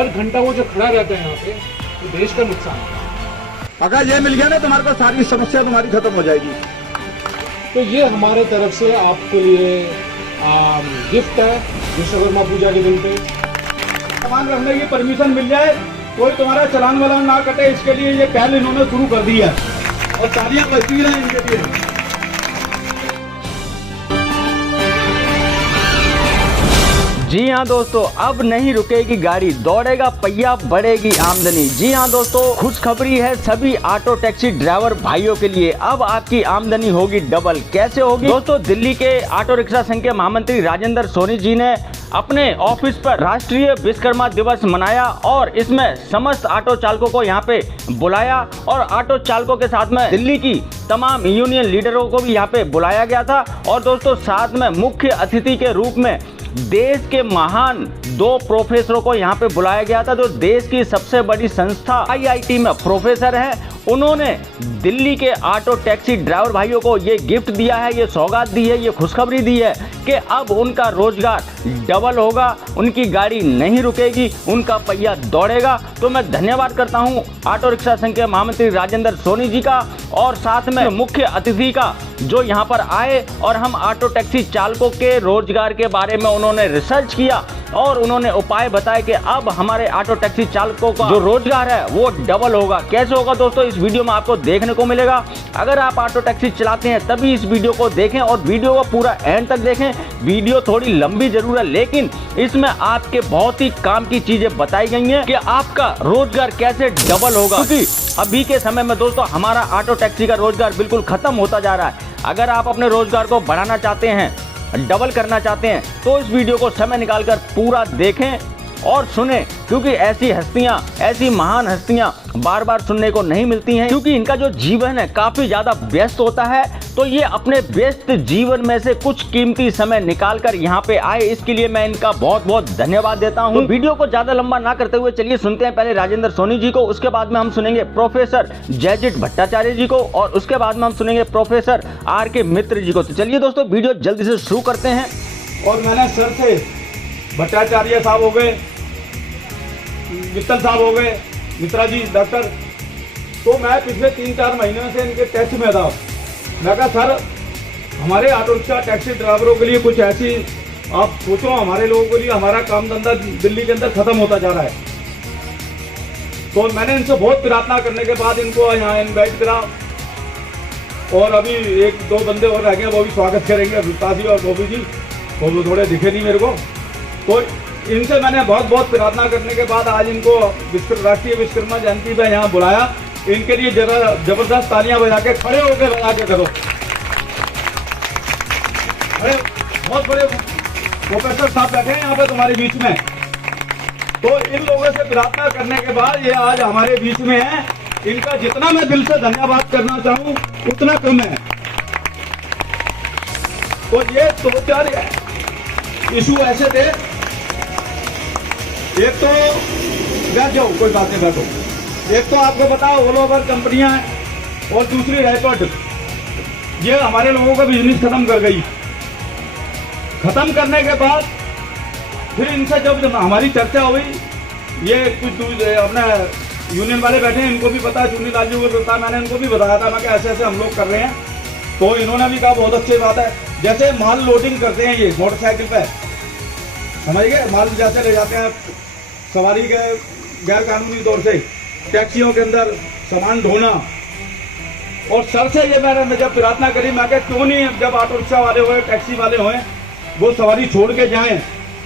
हर घंटा वो जो खड़ा रहता है यहाँ पे, तो देश का नुकसान है। अगर ये मिल गया ना, तुम्हारे पास सारी समस्या तुम्हारी खत्म हो जाएगी। तो ये हमारे तरफ से आपके लिए गिफ्ट है विश्वकर्मा पूजा के दिन पे। सामान रखने की परमिशन मिल जाए, कोई तुम्हारा चलान वाला ना कटे, इसके लिए ये पहल इन्होंने शुरू कर दी है और तालियां बजती रहे इनके लिए। जी हाँ दोस्तों, अब नहीं रुकेगी गाड़ी, दौड़ेगा पहिया, बढ़ेगी आमदनी। जी हाँ दोस्तों, खुशखबरी है सभी ऑटो टैक्सी ड्राइवर भाइयों के लिए। अब आपकी आमदनी होगी डबल। कैसे होगी दोस्तों? दिल्ली के ऑटो रिक्शा संघ के महामंत्री राजेंद्र सोनी जी ने अपने ऑफिस पर राष्ट्रीय विश्वकर्मा दिवस मनाया और इसमें समस्त ऑटो चालकों को यहाँ पे बुलाया और ऑटो चालकों के साथ में दिल्ली की तमाम यूनियन लीडरों को भी यहाँ पे बुलाया गया था। और दोस्तों साथ में मुख्य अतिथि के रूप में देश के महान 2 प्रोफेसरों को यहाँ पे बुलाया गया था, जो देश की सबसे बड़ी संस्था IIT में प्रोफेसर हैं। उन्होंने दिल्ली के ऑटो टैक्सी ड्राइवर भाइयों को ये गिफ्ट दिया है, ये सौगात दी है, ये खुशखबरी दी है कि अब उनका रोजगार डबल होगा, उनकी गाड़ी नहीं रुकेगी, उनका पहिया दौड़ेगा। तो मैं धन्यवाद करता हूं ऑटो रिक्शा संघ के महामंत्री राजेंद्र सोनी जी का और साथ में मुख्य अतिथि का, जो यहाँ पर आए और हम ऑटो टैक्सी चालकों के रोजगार के बारे में उन्होंने रिसर्च किया और उन्होंने उपाय बताए कि अब हमारे ऑटो टैक्सी चालकों का जो रोजगार है वो डबल होगा। कैसे होगा दोस्तों, इस वीडियो में आपको देखने को मिलेगा। अगर आप ऑटो टैक्सी चलाते हैं तभी इस वीडियो को देखें और वीडियो को पूरा एंड तक देखें। वीडियो थोड़ी लंबी जरूर है, लेकिन इसमें आपके बहुत ही काम की चीजें बताई गई हैं कि आपका रोजगार कैसे डबल होगा। क्योंकि अभी के समय में दोस्तों हमारा ऑटो टैक्सी का रोजगार बिल्कुल खत्म होता जा रहा है। अगर आप अपने रोजगार को बढ़ाना चाहते हैं, डबल करना चाहते हैं, तो इस वीडियो को समय निकालकर पूरा देखें और सुने, क्योंकि ऐसी हस्तियां, ऐसी महान हस्तियां बार बार सुनने को नहीं मिलती हैं। क्योंकि इनका जो जीवन है काफी ज्यादा व्यस्त होता है, तो ये अपने व्यस्त जीवन में से कुछ कीमती समय निकालकर यहाँ पे आए, इसके लिए मैं इनका बहुत बहुत धन्यवाद देता हूँ। तो वीडियो को ज्यादा लंबा ना करते हुए चलिए सुनते हैं पहले राजेंद्र सोनी जी को, उसके बाद में हम सुनेंगे प्रोफेसर जयजीत भट्टाचार्य जी को और उसके बाद में हम सुनेंगे प्रोफेसर RK मित्र जी को। तो चलिए दोस्तों वीडियो जल्दी से शुरू करते हैं। और मैंने सर से भट्टाचार्य साहब हो गए, मित्तल साहब हो गए, मित्रा जी डॉक्टर, तो मैं पिछले 3-4 महीनों से इनके टेस्ट में था। मैं कहा सर हमारे ऑटो रिक्शा टैक्सी ड्राइवरों के लिए कुछ ऐसी आप सोचो, हमारे लोगों के लिए हमारा काम धंधा दिल्ली के अंदर खत्म होता जा रहा है। तो मैंने इनसे बहुत प्रार्थना करने के बाद इनको यहाँ इन्वाइट करा और अभी 1-2 बंदे और रह गए, वो भी स्वागत करेंगे, विकास जी और गोभी जी, वो थोड़े दिखे नहीं मेरे को। तो इनसे मैंने बहुत प्रार्थना करने के बाद आज इनको राष्ट्रीय विश्वकर्मा जयंती पे यहाँ बुलाया। इनके लिए जबरदस्त तालियां बजा के, खड़े होकर बजा के करो। अरे बहुत बड़े प्रोफेसर साहब बैठे हैं यहाँ पे तुम्हारे बीच में। तो इन लोगों से प्रार्थना करने के बाद ये आज हमारे बीच में है। इनका जितना मैं दिल से धन्यवाद करना चाहूँ उतना कम है। तो ये 2-4 इशू ऐसे थे, एक तो बैठ जाओ, कोई बात नहीं बैठो। एक तो आपको बताओ ऑल ओवर कंपनियां हैं और दूसरी रैपिड, ये हमारे लोगों का बिजनेस खत्म कर गई। खत्म करने के बाद फिर इनसे जब हमारी चर्चा हुई, ये कुछ अपने यूनियन वाले बैठे हैं, इनको भी पता है, चुनी लाल जी को भी पता है, मैंने इनको भी बताया था मैं कि ऐसे हम लोग कर रहे हैं। तो इन्होंने भी कहा बहुत अच्छी बात है। जैसे माल लोडिंग करते हैं ये मोटरसाइकिल पे, समझ गए, माल जैसे ले जाते हैं सवारी के गैर कानूनी तौर से टैक्सियों के अंदर सामान ढोना। और सर से ये मैंने जब प्रार्थना करी, मैं क्यों नहीं जब ऑटो रिक्शा वाले हुए, टैक्सी वाले हुए, वो सवारी छोड़ के जाएं,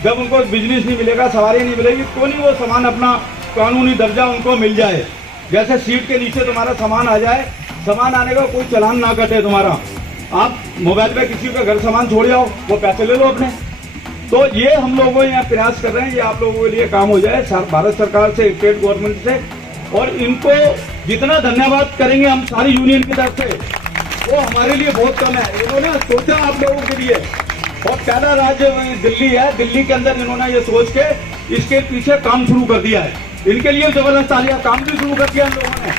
जब उनको बिजनेस नहीं मिलेगा, सवारी नहीं मिलेगी, क्यों नहीं वो सामान अपना कानूनी दर्जा उनको मिल जाए। जैसे सीट के नीचे तुम्हारा सामान आ जाए, सामान आने का कोई चालान ना कटे तुम्हारा, आप मोबाइल पे किसी का घर सामान छोड़ जाओ, वो पैसे ले लो अपने। तो ये हम लोग यहाँ प्रयास कर रहे हैं, ये आप लोगों के लिए काम हो जाए भारत सरकार से, स्टेट गवर्नमेंट से। और इनको जितना धन्यवाद करेंगे हम सारी यूनियन की तरफ से, वो हमारे लिए बहुत कम है। इन्होंने सोचा आप लोगों के लिए, और पहला राज्य दिल्ली है, दिल्ली के अंदर इन्होंने ये सोच के इसके पीछे काम शुरू कर दिया है। इनके लिए जबरदस्त तालियां, काम भी शुरू कर दिया हम लोगों ने।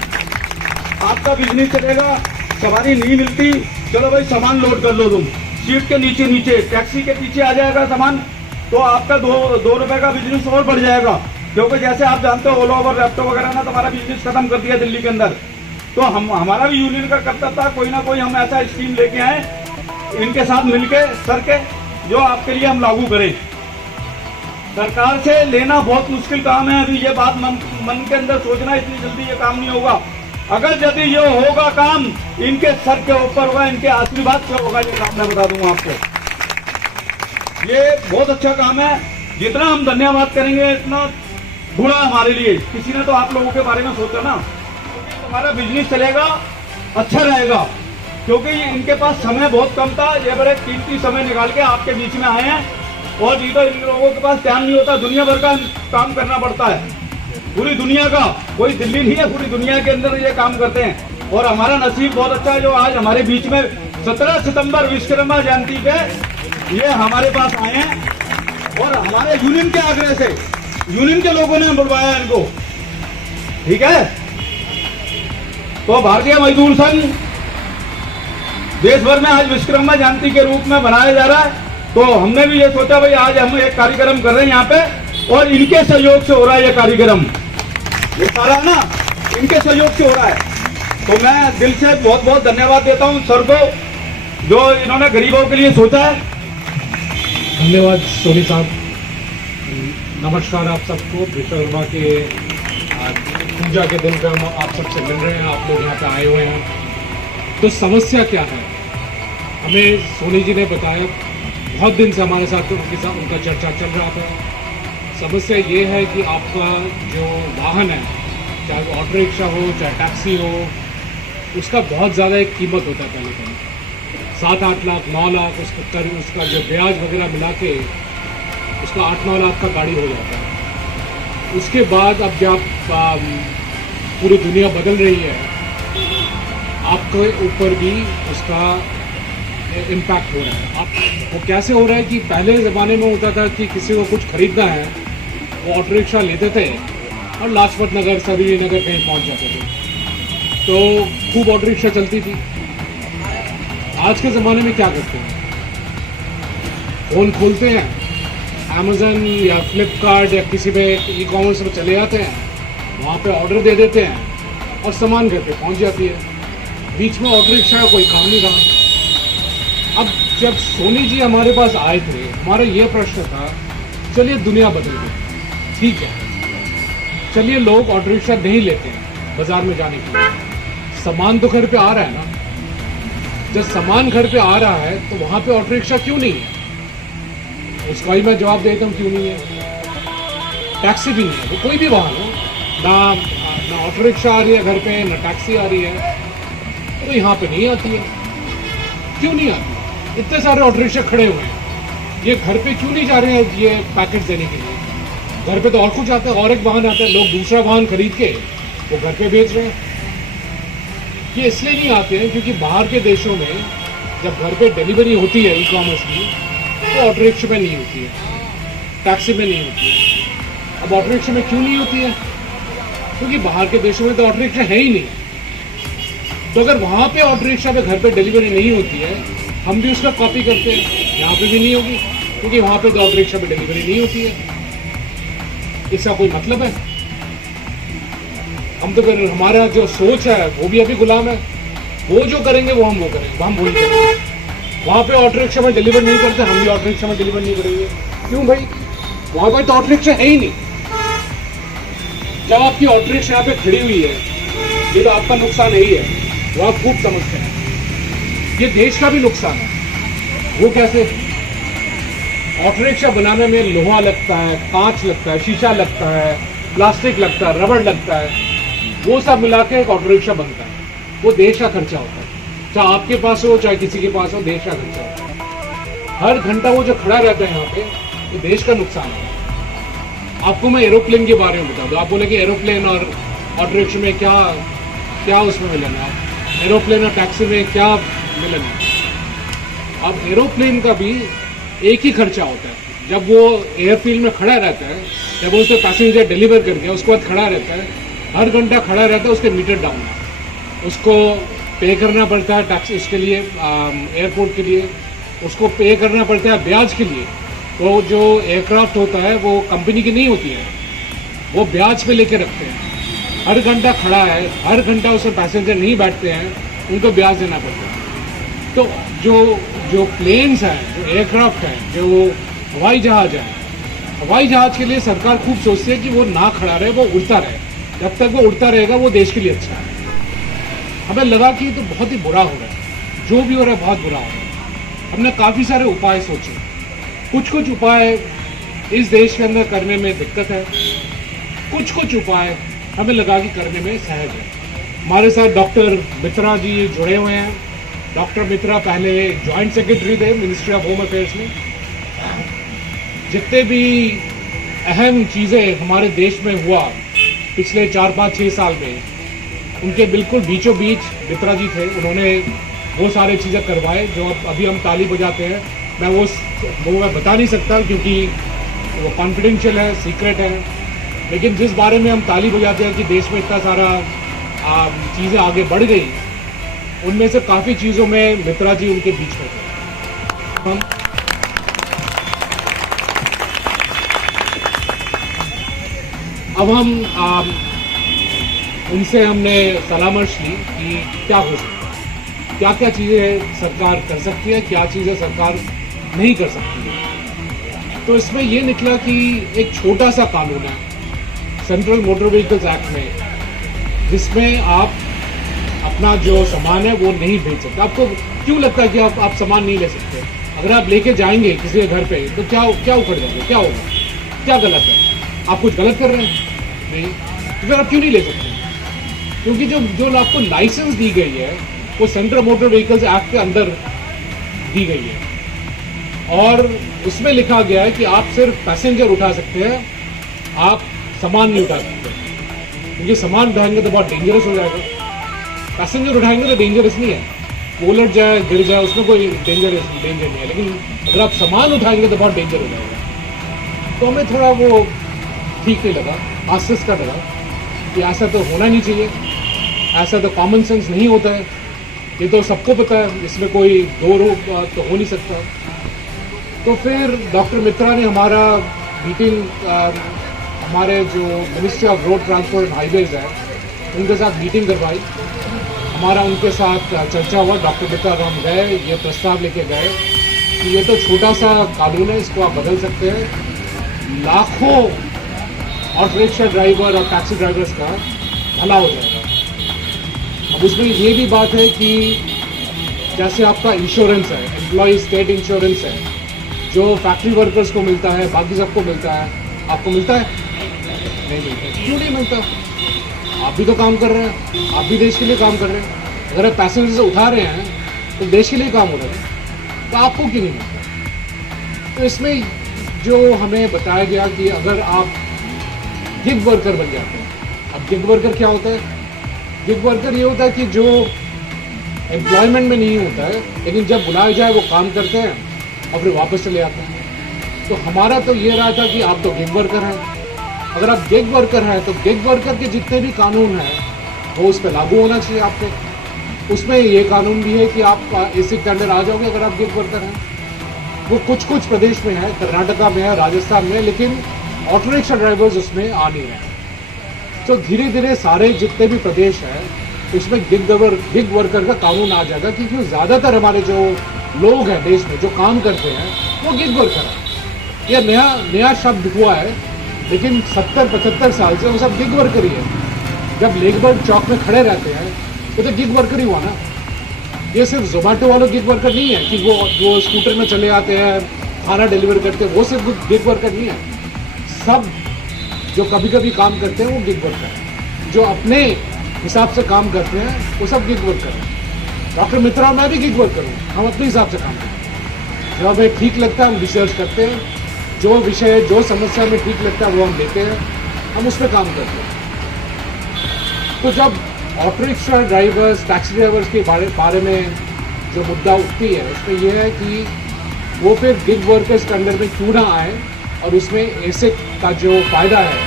आपका बिजनेस चलेगा, सवारी नहीं मिलती, चलो भाई सामान लोड कर लो, तुम सीट के नीचे नीचे टैक्सी के पीछे आ जाएगा सामान, तो आपका 2 रुपए का बिजनेस और बढ़ जाएगा। क्योंकि जैसे आप जानते हो ओला ओवर रैप्टो वगैरह ना तो हमारा बिजनेस खत्म कर दिया दिल्ली के अंदर। तो हमारा भी यूनियन का कर्तव्य था कोई ना कोई हम ऐसा स्कीम लेके आए इनके साथ मिलके सर के, जो आपके लिए हम लागू करें। सरकार से लेना बहुत मुश्किल काम है। अभी ये बात मन के अंदर सोचना इतनी जल्दी ये काम नहीं होगा। अगर यदि ये होगा काम इनके सर के ऊपर होगा, इनके आशीर्वाद से होगा ये काम, मैं बता दूंगा आपको। ये बहुत अच्छा काम है। जितना हम धन्यवाद करेंगे इतना बुरा हमारे लिए। किसी ने तो आप लोगों के बारे में सोचा ना, हमारा बिजनेस चलेगा, अच्छा रहेगा, क्योंकि इनके पास समय बहुत कम था। ये बड़े कीमती समय निकाल के आपके बीच में आए हैं। और जी तो इन लोगों के पास टाइम नहीं होता, दुनिया भर का काम करना पड़ता है, पूरी दुनिया का, कोई दिल्ली नहीं है, पूरी दुनिया के अंदर ये काम करते हैं। और हमारा नसीब बहुत अच्छा है जो आज हमारे बीच में 17 सितंबर विश्वकर्मा जयंती पे ये हमारे पास आए हैं। और हमारे यूनियन के आग्रह से, यूनियन के लोगों ने बुलवाया इनको, ठीक है। तो भारतीय मजदूर संघ देश भर में आज विश्वकर्मा जयंती के रूप में मनाया जा रहा है। तो हमने भी ये सोचा भाई आज हम एक कार्यक्रम कर रहे हैं यहाँ पे, और इनके सहयोग से हो रहा है ये कार्यक्रम, ये सारा ना इनके सहयोग से हो रहा है। तो मैं दिल से बहुत बहुत धन्यवाद देता हूँ सर को, जो इन्होंने गरीबों के लिए सोचा है। धन्यवाद सोनी साहब। नमस्कार आप सबको। विश्वकर्मा के पूजा के दिन पे हम आप सबसे मिल रहे हैं, आप लोग यहाँ पे आए हुए हैं। तो समस्या क्या है, हमें सोनी जी ने बताया, बहुत दिन से हमारे साथ उनका चर्चा चल रहा था। समस्या ये है कि आपका जो वाहन है, चाहे वो ऑटो रिक्शा हो चाहे टैक्सी हो, उसका बहुत ज़्यादा एक कीमत होता है। पहले 7-8 लाख 9 लाख उसका जो ब्याज वगैरह मिला के उसका 8-9 लाख का गाड़ी हो जाता है। उसके बाद अब जब पूरी दुनिया बदल रही है, आपके ऊपर भी उसका इम्पैक्ट हो रहा है। आप वो कैसे हो रहा है कि पहले ज़माने में होता था कि किसी को कुछ खरीदना है, वो ऑटो रिक्शा लेते थे और लाजपत नगर, सरोजिनी नगर कहीं पहुंच जाते थे, तो खूब ऑटो रिक्शा चलती थी। आज के ज़माने में क्या करते हैं, फ़ोन खोलते हैं, अमेज़न या फ्लिपकार्ट या किसी पे ई-कॉमर्स में चले जाते हैं, वहाँ पे ऑर्डर दे देते हैं और सामान घर पे पहुँच जाती है। बीच में ऑटो रिक्शा का कोई काम नहीं रहा। अब जब सोनी जी हमारे पास आए थे, हमारा ये प्रश्न था, चलिए दुनिया बदल गई, ठीक है, चलिए लोग ऑटो रिक्शा नहीं लेते हैं बाजार में जाने के लिए, सामान तो घर पे आ रहा है ना। जब सामान घर पे आ रहा है तो वहाँ पे ऑटो रिक्शा क्यों नहीं है? उसका ही मैं जवाब देता हूँ क्यों नहीं है। टैक्सी भी नहीं है, वो कोई भी वाहन हो, ना ऑटो रिक्शा आ रही है घर पे, ना टैक्सी आ रही है, तो यहाँ पे नहीं आती है। क्यों नहीं आती? इतने सारे ऑटो रिक्शा खड़े हुए हैं, ये घर पे क्यों नहीं जा रहे हैं ये पैकेट देने के लिए? घर पे तो और कुछ आता है, और एक वाहन आता है, लोग दूसरा वाहन खरीद के वो घर पे बेच रहे हैं। ये इसलिए नहीं आते हैं क्योंकि बाहर के देशों में जब घर पे डिलीवरी होती है ई-कॉमर्स की, तो ऑटो रिक्शा में नहीं होती है, टैक्सी में नहीं होती है। अब ऑटो रिक्शा में क्यों नहीं होती है? क्योंकि बाहर के देशों में तो ऑटो रिक्शा है ही नहीं। तो अगर वहाँ पे ऑटो रिक्शा पे घर पे डिलीवरी नहीं होती है, हम भी उसका कॉपी करते हैं, यहाँ पे भी नहीं होगी, क्योंकि वहाँ पे तो ऑटो रिक्शा पे डिलीवरी नहीं होती है। इसका कोई मतलब है? हम तो फिर हमारा जो सोच है वो भी अभी गुलाम है, वो जो करेंगे वो हम करेंगे, हम वही करेंगे। वहाँ पे ऑटो रिक्शा में डिलीवर नहीं करते, हम भी ऑटो रिक्शा में डिलीवर नहीं करेंगे। क्यों भाई? वहाँ पर तो ऑटो रिक्शा है ही नहीं। जब आपकी ऑटो रिक्शा यहाँ पे खड़ी हुई है, ये तो आपका नुकसान ही है, वो आप खूब समझते हैं। ये देश का भी नुकसान है। वो कैसे? ऑटो रिक्शा बनाने में लोहा लगता है, कांच लगता है, शीशा लगता है, प्लास्टिक लगता है, रबड़ लगता है, वो सब मिला के एक ऑटो रिक्शा बनता है। वो देश का खर्चा होता है, चाहे आपके पास हो चाहे किसी के पास हो, देश का खर्चा होता है। हर घंटा वो जो खड़ा रहता है यहाँ पे, वो देश का नुकसान है। आपको मैं एरोप्लेन के बारे में बता दूँ, आप बोले कि एरोप्लेन और ऑटो रिक्शा में क्या उसमें मिलन है? एरोप्लेन और टैक्सी में क्या मिलन है? अब एरोप्लेन का भी एक ही खर्चा होता है। जब वो एयरफील्ड में खड़ा रहता है, जब वो उससे पैसेंजर डिलीवर कर दिया, उसके बाद खड़ा रहता है, हर घंटा खड़ा रहता है, उसके मीटर डाउन है, उसको पे करना पड़ता है टैक्स, उसके लिए एयरपोर्ट के लिए उसको पे करना पड़ता है ब्याज के लिए। तो जो एयरक्राफ्ट होता है वो कंपनी की नहीं होती है, वो ब्याज पे लेके रखते हैं। हर घंटा खड़ा है, हर घंटा उसमें पैसेंजर नहीं बैठते हैं, उनको ब्याज देना पड़ता है। तो जो प्लेन्स हैं, जो एयरक्राफ्ट हैं, जो हवाई जहाज हैं, हवाई जहाज के लिए सरकार खूब सोचती है कि वो ना खड़ा रहे, वो उड़ता रहे। जब तक वो उड़ता रहेगा वो देश के लिए अच्छा है। हमें लगा कि तो बहुत ही बुरा हो रहा है, जो भी हो रहा है बहुत बुरा हो रहा है। हमने काफ़ी सारे उपाय सोचे, कुछ उपाय इस देश के अंदर करने में दिक्कत है, कुछ उपाय हमें लगा कि करने में सहज है। हमारे साथ डॉक्टर मित्रा जी जुड़े हुए हैं। डॉक्टर मित्रा पहले जॉइंट सेक्रेटरी थे मिनिस्ट्री ऑफ होम अफेयर्स में। जितने भी अहम चीज़ें हमारे देश में हुआ पिछले 4-5-6 साल में, उनके बिल्कुल बीचों बीच मित्रा जी थे। उन्होंने वो सारे चीज़ें करवाए जो अभी हम ताली बजाते हैं। मैं वो मैं बता नहीं सकता क्योंकि वो कॉन्फिडेंशियल है, सीक्रेट है, लेकिन जिस बारे में हम ताली बजाते हैं कि देश में इतना सारा चीज़ें आगे बढ़ गई, उनमें से काफ़ी चीज़ों में मित्रा जी उनके बीच में थे। अब हम उनसे हमने सलामश ली कि क्या हो सकता है, क्या चीज़ें सरकार कर सकती है, क्या चीज़ें सरकार नहीं कर सकती है। तो इसमें ये निकला कि एक छोटा सा कानून है सेंट्रल मोटर व्हीकल्स एक्ट में, जिसमें आप अपना जो सामान है वो नहीं बेच सकते। आपको क्यों लगता है कि आप सामान नहीं ले सकते? अगर आप लेके जाएंगे किसी के घर पे तो क्या उखड़ जाएंगे, क्या होगा, क्या गलत है? आप कुछ गलत कर रहे हैं? नहीं। तो फिर आप क्यों नहीं ले सकते? क्योंकि जो आपको लाइसेंस दी गई है वो सेंट्रल मोटर व्हीकल्स एक्ट के अंदर दी गई है और उसमें लिखा गया है कि आप सिर्फ पैसेंजर उठा सकते हैं, आप सामान नहीं उठा सकते। क्योंकि सामान उठाएंगे तो बहुत डेंजरस हो जाएगा। पैसेंजर उठाएंगे तो डेंजरस नहीं है, वो उलट जाए, गिर जाए, उसमें कोई डेंजर नहीं है। लेकिन अगर आप सामान उठाएंगे तो बहुत डेंजर हो जाएगा। तो हमें थोड़ा वो ठीक नहीं लगा, आश्चर्य का लगा कि ऐसा तो होना नहीं चाहिए, ऐसा तो कॉमन सेंस नहीं होता है। ये तो सबको पता है, इसमें कोई दो रूप तो हो नहीं सकता। तो फिर डॉक्टर मित्रा ने हमारा मीटिंग हमारे जो ministry of road transport and highways है उनके साथ मीटिंग करवाई। हमारा उनके साथ चर्चा हुआ। डॉक्टर मित्रा हम गए, ये प्रस्ताव लेके गए कि ये तो छोटा सा कानून है, इसको आप बदल सकते हैं, लाखों ऑटो रिक्शा ड्राइवर और टैक्सी ड्राइवर्स का भला हो जाएगा। अब उसमें ये भी बात है कि जैसे आपका इंश्योरेंस है, एम्प्लॉय स्टेट इंश्योरेंस है, जो फैक्ट्री वर्कर्स को मिलता है, बाकी सबको मिलता है, आपको मिलता है? नहीं मिलता। क्यों नहीं मिलता? आप भी तो काम कर रहे हैं, आप भी देश के लिए काम कर रहे हैं। अगर आप पैसेंजर्स उठा रहे हैं तो देश के लिए काम हो रहा है, तो आपको क्यों नहीं मिलता? तो इसमें जो हमें बताया गया कि अगर आप गिग वर्कर बन जाते हैं। अब गिग वर्कर क्या होता है? गिग वर्कर ये होता है कि जो एम्प्लॉयमेंट में नहीं होता है, लेकिन जब बुलाया जाए वो काम करते हैं और फिर वापस चले आते हैं। तो हमारा तो ये रहा था कि आप तो गिग वर्कर हैं। अगर आप गिग वर्कर हैं तो गिग वर्कर के जितने भी कानून हैं वो उस पर लागू होना चाहिए आपको। उसमें ये कानून भी है कि आप एसी के अंडर आ जाओगे अगर आप गिग वर्कर हैं। वो कुछ प्रदेश में है, कर्नाटका में है, राजस्थान में है, लेकिन ऑटो रिक्शा ड्राइवर्स उसमें आ नहीं रहे। तो धीरे धीरे सारे जितने भी प्रदेश हैं उसमें गिग वर्कर का कानून आ जाएगा, क्योंकि ज़्यादातर हमारे जो लोग हैं देश में जो काम करते हैं वो गिग वर्कर हैं। यह नया शब्द हुआ है, लेकिन 70-75 साल से वो सब गिग वर्कर ही है। जब लेकबर्ग चौक में खड़े रहते हैं तो गिग वर्कर ही हुआ ना। ये सिर्फ जोमेटो वालों गिग वर्कर नहीं है कि वो स्कूटर में चले आते हैं, खाना डिलीवर करते हैं, वो सिर्फ गिग वर्कर नहीं है। सब जो कभी कभी काम करते हैं वो गिग वर्कर हैं, जो अपने हिसाब से काम करते हैं वो सब गिग वर्कर हैं। डॉक्टर मित्रा मैं भी गिग वर्कर हूँ, हम अपने हिसाब से काम करते हैं। जब हमें ठीक लगता है हम रिसर्च करते हैं, जो विषय जो समस्या हमें ठीक लगता है वो हम लेते हैं, हम उस पर काम करते हैं। तो जब auto rickshaw drivers, taxi drivers के बारे में जो मुद्दा उठती है उसमें यह है कि वो फिर गिग वर्कर्स के अंडर में क्यों ना आए और उसमें ऐसे का जो फ़ायदा है,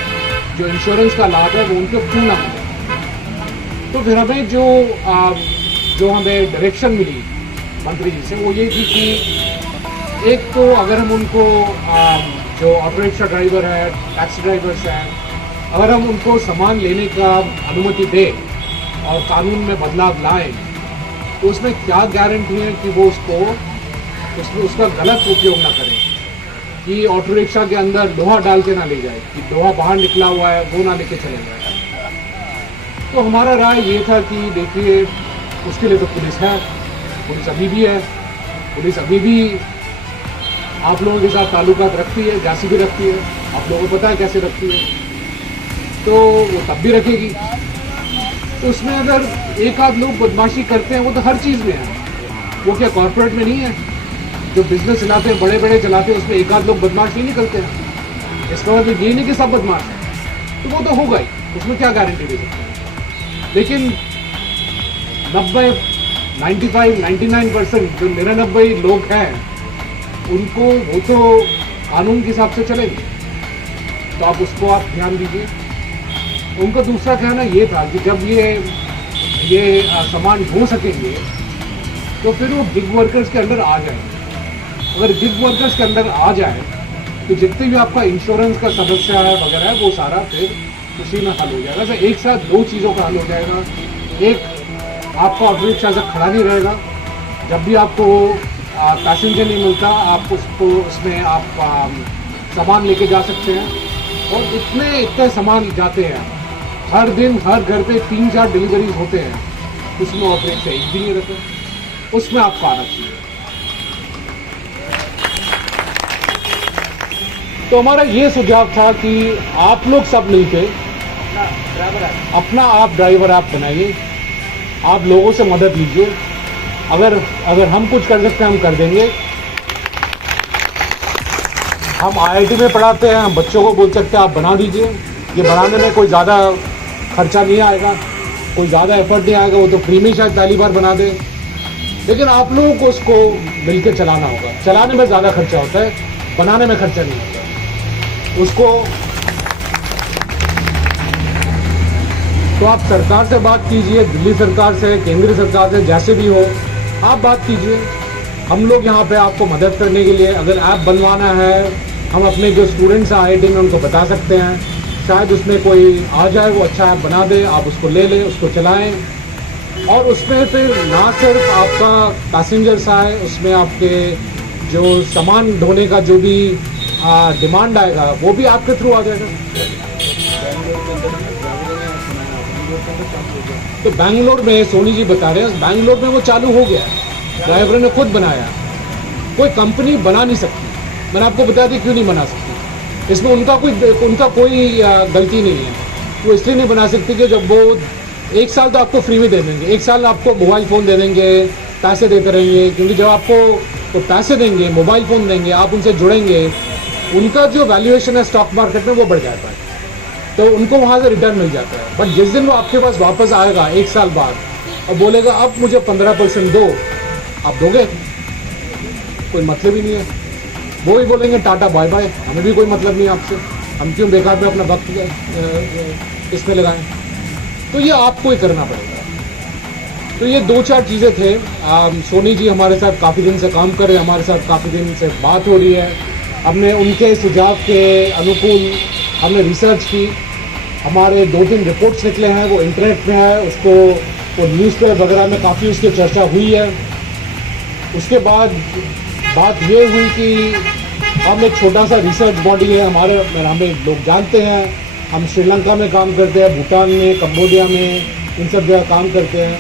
जो इंश्योरेंस का लाभ है वो उनको क्यों ना मिले। तो फिर हमें जो हमें डायरेक्शन मिली मंत्री जी से वो ये थी कि एक तो अगर हम उनको जो ऑटो रिक्शा ड्राइवर है, टैक्सी ड्राइवर्स हैं, अगर हम उनको सामान लेने का अनुमति दें और कानून में बदलाव लाएं, तो उसमें क्या गारंटी है कि वो उसका गलत उपयोग ना करें, कि ऑटो रिक्शा के अंदर लोहा डाल के ना ले जाए, कि लोहा बाहर निकला हुआ है वो ना लेके चले जाए। तो हमारा राय ये था कि देखिए, उसके लिए तो पुलिस है, पुलिस अभी भी है, पुलिस अभी भी आप लोगों के साथ ताल्लुकात रखती है, जैसी भी रखती है, आप लोगों को पता है कैसे रखती है, तो वो तब भी रखेगी। तो उसमें अगर एक आध लोग बदमाशी करते हैं, वो तो हर चीज़ में है, वो क्या कॉर्पोरेट में नहीं है? जो बिजनेस चलाते हैं, बड़े बड़े चलाते हैं, उसमें एक आध लोग बदमाश नहीं निकलते हैं। इसका मतलब ये नहीं कि सब बदमाश हैं, तो वो तो होगा ही, उसमें क्या गारंटी दे सकते हैं। लेकिन 99% जो 99 लोग हैं, उनको वो तो कानून के हिसाब से चलेंगे, तो आप उसको आप ध्यान दीजिए। उनका दूसरा कहना ये था कि जब ये सामान ढो सकेंगे तो फिर वो गिग वर्कर्स के अंदर आ जाएंगे। अगर गिग वर्कर्स के अंदर आ जाए तो जितने भी आपका इंश्योरेंस का समस्या है वगैरह, वो सारा फिर उसी में हल हो जाएगा। तो एक साथ दो चीज़ों का हल हो जाएगा। एक, आपका ऑटो रिक्शा से खड़ा नहीं रहेगा, जब भी आपको पैसेंजर नहीं मिलता, आप उसमें आप सामान लेके जा सकते हैं। और इतने सामान जाते हैं हर दिन, हर घर पे 3-4 डिलीवरीज होते हैं, उसमें ऑटो रिक्शा एक भी नहीं रहते, उसमें आपको आना चाहिए। तो हमारा ये सुझाव था कि आप लोग सब मिलके अपना आप ड्राइवर ऐप बनाइए, आप लोगों से मदद लीजिए। अगर हम कुछ कर सकते हैं हम कर देंगे। हम IIT में पढ़ाते हैं, हम बच्चों को बोल सकते हैं आप बना दीजिए। ये बनाने में कोई ज़्यादा खर्चा नहीं आएगा, कोई ज़्यादा एफर्ट नहीं आएगा, वो तो फ्री में शायद पहली बार बना दे। लेकिन आप लोगों को उसको मिलकर चलाना होगा। चलाने में ज़्यादा खर्चा होता है, बनाने में खर्चा नहीं होता उसको। तो आप सरकार से बात कीजिए, दिल्ली सरकार से, केंद्र सरकार से, जैसे भी हो आप बात कीजिए। हम लोग यहाँ पे आपको मदद करने के लिए, अगर ऐप बनवाना है, हम अपने जो स्टूडेंट्स हैं IIT में उनको बता सकते हैं, शायद उसमें कोई आ जाए वो अच्छा ऐप बना दे, आप उसको ले लें, उसको चलाएं। और उसमें फिर ना सिर्फ आपका पैसेंजर्स आए, उसमें आपके जो सामान ढोने का जो भी डिमांड आएगा वो भी आपके थ्रू आ जाएगा। तो बैंगलोर में सोनी जी बता रहे हैं, बैंगलोर में वो चालू हो गया है, ड्राइवर ने खुद बनाया। कोई कंपनी बना नहीं सकती, मैंने आपको बता दी क्यों नहीं बना सकती। इसमें उनका कोई गलती नहीं है। वो इसलिए नहीं बना सकती कि जब वो 1 साल तो आपको फ्री में दे देंगे, 1 साल आपको मोबाइल फ़ोन दे देंगे, पैसे देते रहेंगे, क्योंकि जब आपको तो पैसे देंगे, मोबाइल फ़ोन देंगे, आप उनसे जुड़ेंगे, उनका जो वैल्यूएशन है स्टॉक मार्केट में वो बढ़ जाता है, तो उनको वहाँ से रिटर्न मिल जाता है। बट जिस दिन वो आपके पास वापस आएगा 1 साल बाद और बोलेगा अब मुझे 15% दो, आप दोगे? कोई मतलब ही नहीं है। वो ही बोलेंगे टाटा बाय बाय, हमें भी कोई मतलब नहीं आपसे, हम क्यों बेकार में अपना वक्त इसमें लगाएं। तो ये आपको ही करना पड़ेगा। तो ये 2-4 चीज़ें थे। सोनी जी हमारे साथ काफ़ी दिन से काम कर रहे हैं, हमारे साथ काफ़ी दिन से बात हो रही है। हमने उनके सुझाव के अनुकूल हमने रिसर्च की, हमारे 2-3 रिपोर्ट्स निकले हैं, वो इंटरनेट में है, उसको वो न्यूज़पेपर वगैरह में काफ़ी उसकी चर्चा हुई है। उसके बाद बात ये हुई कि हम एक छोटा सा रिसर्च बॉडी है, हमें लोग जानते हैं, हम श्रीलंका में काम करते हैं, भूटान में, कंबोडिया में, इन सब जगह काम करते हैं।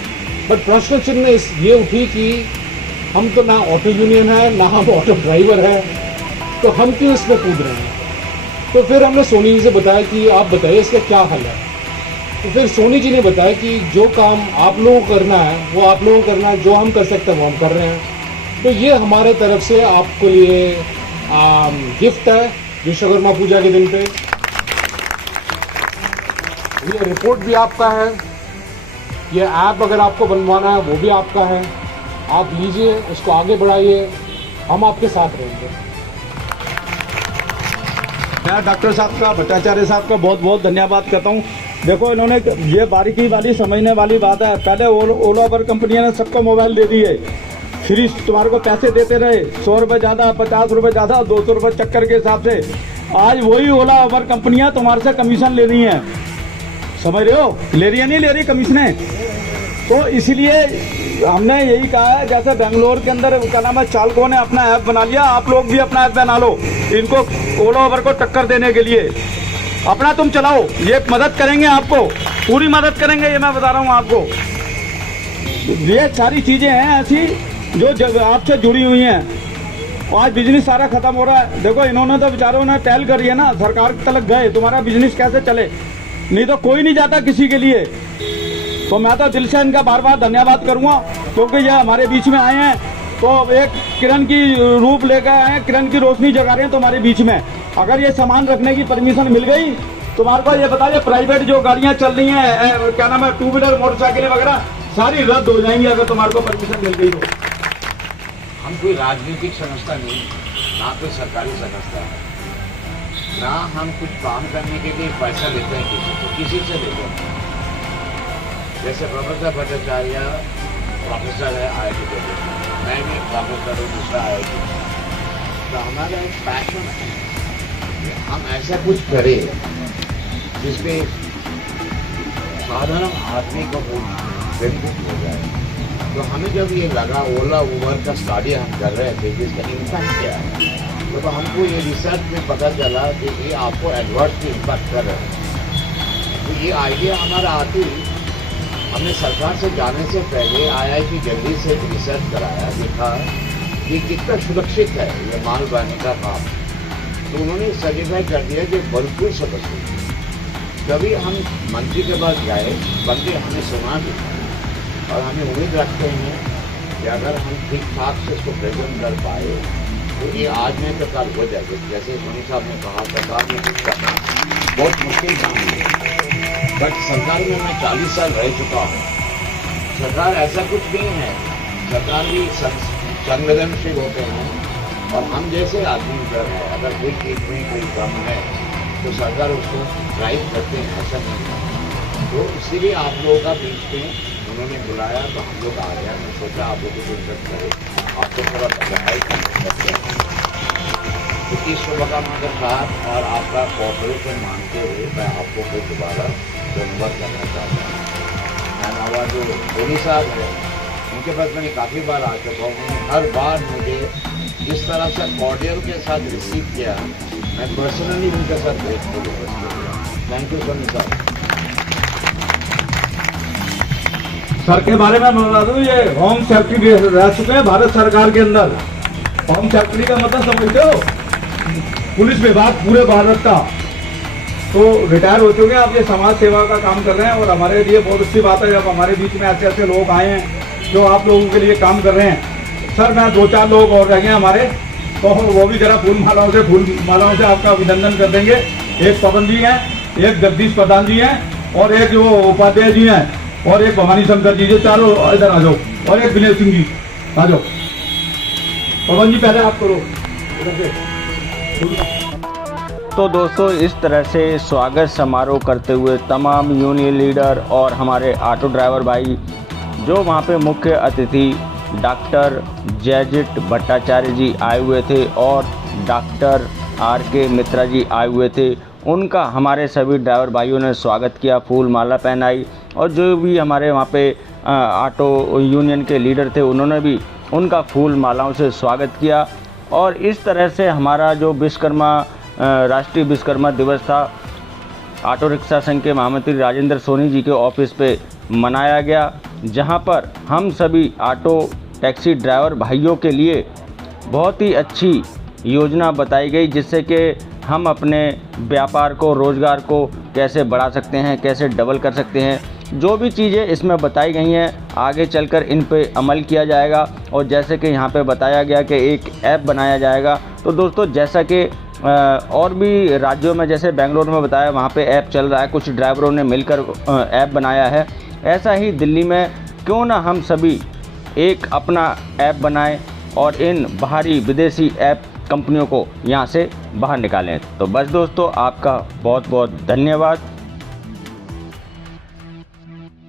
बट प्रश्न चिन्ह ये उठी कि हम तो ना ऑटो यूनियन है, ना हम ऑटो ड्राइवर है, तो हम क्यों इसमें कूद रहे हैं। तो फिर हमने सोनी जी से बताया कि आप बताइए इसका क्या हल है। तो फिर सोनी जी ने बताया कि जो काम आप लोगों को करना है वो आप लोगों को करना है, जो हम कर सकते हैं वो हम कर रहे हैं। तो ये हमारे तरफ से आपके लिए गिफ्ट है विश्वकर्मा पूजा के दिन पे। ये रिपोर्ट भी आपका है, ये ऐप अगर आपको बनवाना है वो भी आपका है, आप लीजिए, उसको आगे बढ़ाइए, हम आपके साथ रहेंगे। मैं डॉक्टर साहब का, भट्टाचार्य साहब का बहुत बहुत धन्यवाद करता हूँ। देखो इन्होंने ये बारीकी वाली समझने वाली बात है। पहले ओला उबर कंपनियों ने सबको मोबाइल दे दिए, फ्री तुम्हारे को पैसे देते रहे, 100 रुपये ज़्यादा, 50 रुपये ज़्यादा, 200 रुपये चक्कर के हिसाब से। आज वही ओला उबर कंपनियां तुम्हारे से कमीशन ले रही हैं, समझ रहे हो, ले रही है नहीं ले रही कमीशनें। तो इसलिए हमने यही कहा है, जैसे बेंगलोर के अंदर क्या नाम है चालकों ने अपना ऐप बना लिया, आप लोग भी अपना ऐप बना लो, इनको ओला उबर को टक्कर देने के लिए अपना तुम चलाओ, ये मदद करेंगे आपको, पूरी मदद करेंगे, ये मैं बता रहा हूँ आपको। ये सारी चीजें हैं ऐसी जो आपसे जुड़ी हुई हैं। आज बिजनेस सारा खत्म हो रहा है। देखो इन्होंने तो बेचारों ने टहल करी है ना, सरकार तक गए, तुम्हारा बिजनेस कैसे चले, नहीं तो कोई नहीं जाता किसी के लिए। तो मैं तो दिल से इनका बार बार धन्यवाद करूंगा, क्योंकि ये हमारे बीच में आए हैं, तो एक किरण की रूप लेकर आए हैं, किरण की रोशनी जगा रहे हैं तुम्हारे बीच में। अगर ये सामान रखने की परमिशन मिल गई तुम्हारे को, ये बताइए प्राइवेट जो गाड़ियां चल रही हैं क्या नाम है टू व्हीलर मोटरसाइकिलें वगैरह सारी रद्द हो जाएंगी अगर तुम्हारे को परमिशन मिल गई तो। हम कोई राजनीतिक संस्था नहीं, ना कोई सरकारी संस्था है, ना हम कुछ काम करने के लिए पैसा लेते हैं किसी से लेते हैं। जैसे प्रोफेसर भट्टाचार्य प्रोफेसर है IIT दिल्ली, मैं भी प्रोफेसर हूँ दूसरा IIT। तो हमारा एक पैशन है कि हम ऐसा कुछ करें जिसमें साधारण आदमी को बेनिफिट हो जाए। तो हमें जब ये लगा ओला उबर का स्टडी हम कर रहे थे कि इसका इम्पैक्ट क्या है, तो हमको ये रिसर्च में पता चला कि ये आपको एडवर्सली इम्पैक्ट कर रहे हैं। तो ये आइडिया हमारा आती, हमने सरकार से जाने से पहले IIT दिल्ली से रिसर्च कराया, देखा कि कितना सुरक्षित है ये माल बहने का काम। तो उन्होंने सर्टिफाई कर दिया कि बिल्कुल सुरक्षित। कभी हम मंत्री के पास गए, मंत्री हमें सुना भी और हमें उम्मीद रखते हैं कि अगर हम ठीक ठाक से इसको प्रेजेंट कर पाए तो ये आज नहीं तो कल हो जाएगा। जैसे सोनी साहब ने कहा, सरकार में कुछ करना बहुत मुश्किल काम है, बट सरकार में मैं 40 साल रह चुका हूँ। सरकार ऐसा कुछ नहीं है, सरकार भी संवेदनशील होते हैं और हम जैसे आदमी कर हैं, अगर कोई चीज़ में कोई कम है तो सरकार उसको ड्राइव करते हैं, ऐसा नहीं है। तो इसीलिए आप लोगों का बीच में उन्होंने बुलाया तो हम लोग आ गया। मैं सोचा आप लोगों को इज्जत करें, आपको थोड़ा पढ़ाई करते हैं। तो इस शुभकामना के साथ और आपका कोऑपरेशन मानते हुए मैं आपको फिर दोबारा धन्यवाद करना चाहता हूँ। मैं हमारा जो सोनी साहब है उनके पास मैंने काफ़ी बार आ चुका हूँ, उन्होंने हर बार मुझे इस तरह से कॉर्डियल के साथ रिसीव किया, मैं पर्सनली उनके साथ ग्रेटफुल हूँ। थैंक यू सोनी साहब। सर के बारे में बता दूं, ये होम सेक्रेटरी रह चुके हैं भारत सरकार के अंदर। होम सेक्रेटरी का मतलब समझते हो, पुलिस विभाग पूरे भारत का। तो रिटायर हो चुके हैं, आप ये समाज सेवा का काम कर रहे हैं और हमारे लिए बहुत अच्छी बात है जब हमारे बीच में ऐसे ऐसे लोग आए हैं जो आप लोगों के लिए काम कर रहे हैं। सर मैं 2-4 लोग और रह गए हमारे, तो वो भी जरा फूल मालाओं से आपका अभिनंदन कर देंगे। एक पवन जी हैं, एक जगदीश प्रधान जी हैं और एक जो उपाध्याय जी हैं और एक भवानी शंकर जी, जो चारों इधर आ जाओ, और एक विनय सिंह जी आ जाओ। पवन जी पहले आप करो इधर से। तो दोस्तों इस तरह से स्वागत समारोह करते हुए तमाम यूनियन लीडर और हमारे ऑटो ड्राइवर भाई, जो वहाँ पे मुख्य अतिथि डॉक्टर जयजित भट्टाचार्य जी आए हुए थे और डॉक्टर RK मित्रा जी आए हुए थे, उनका हमारे सभी ड्राइवर भाइयों ने स्वागत किया, फूल माला पहनाई। और जो भी हमारे वहाँ पे ऑटो यूनियन के लीडर थे उन्होंने भी उनका फूल मालाओं से स्वागत किया। और इस तरह से हमारा जो विश्वकर्मा राष्ट्रीय विश्वकर्मा दिवस था, ऑटो रिक्शा संघ के महामंत्री राजेंद्र सोनी जी के ऑफिस पे मनाया गया, जहां पर हम सभी ऑटो टैक्सी ड्राइवर भाइयों के लिए बहुत ही अच्छी योजना बताई गई, जिससे कि हम अपने व्यापार को, रोज़गार को कैसे बढ़ा सकते हैं, कैसे डबल कर सकते हैं। जो भी चीज़ें इसमें बताई गई हैं आगे चलकर इन पे अमल किया जाएगा। और जैसे कि यहाँ पे बताया गया कि एक ऐप बनाया जाएगा, तो दोस्तों जैसा कि और भी राज्यों में, जैसे बेंगलोर में बताया वहाँ पे ऐप चल रहा है, कुछ ड्राइवरों ने मिलकर ऐप बनाया है, ऐसा ही दिल्ली में क्यों ना हम सभी एक अपना ऐप बनाएं और इन बाहरी विदेशी ऐप कंपनियों को यहाँ से बाहर निकालें। तो बस दोस्तों आपका बहुत बहुत धन्यवाद।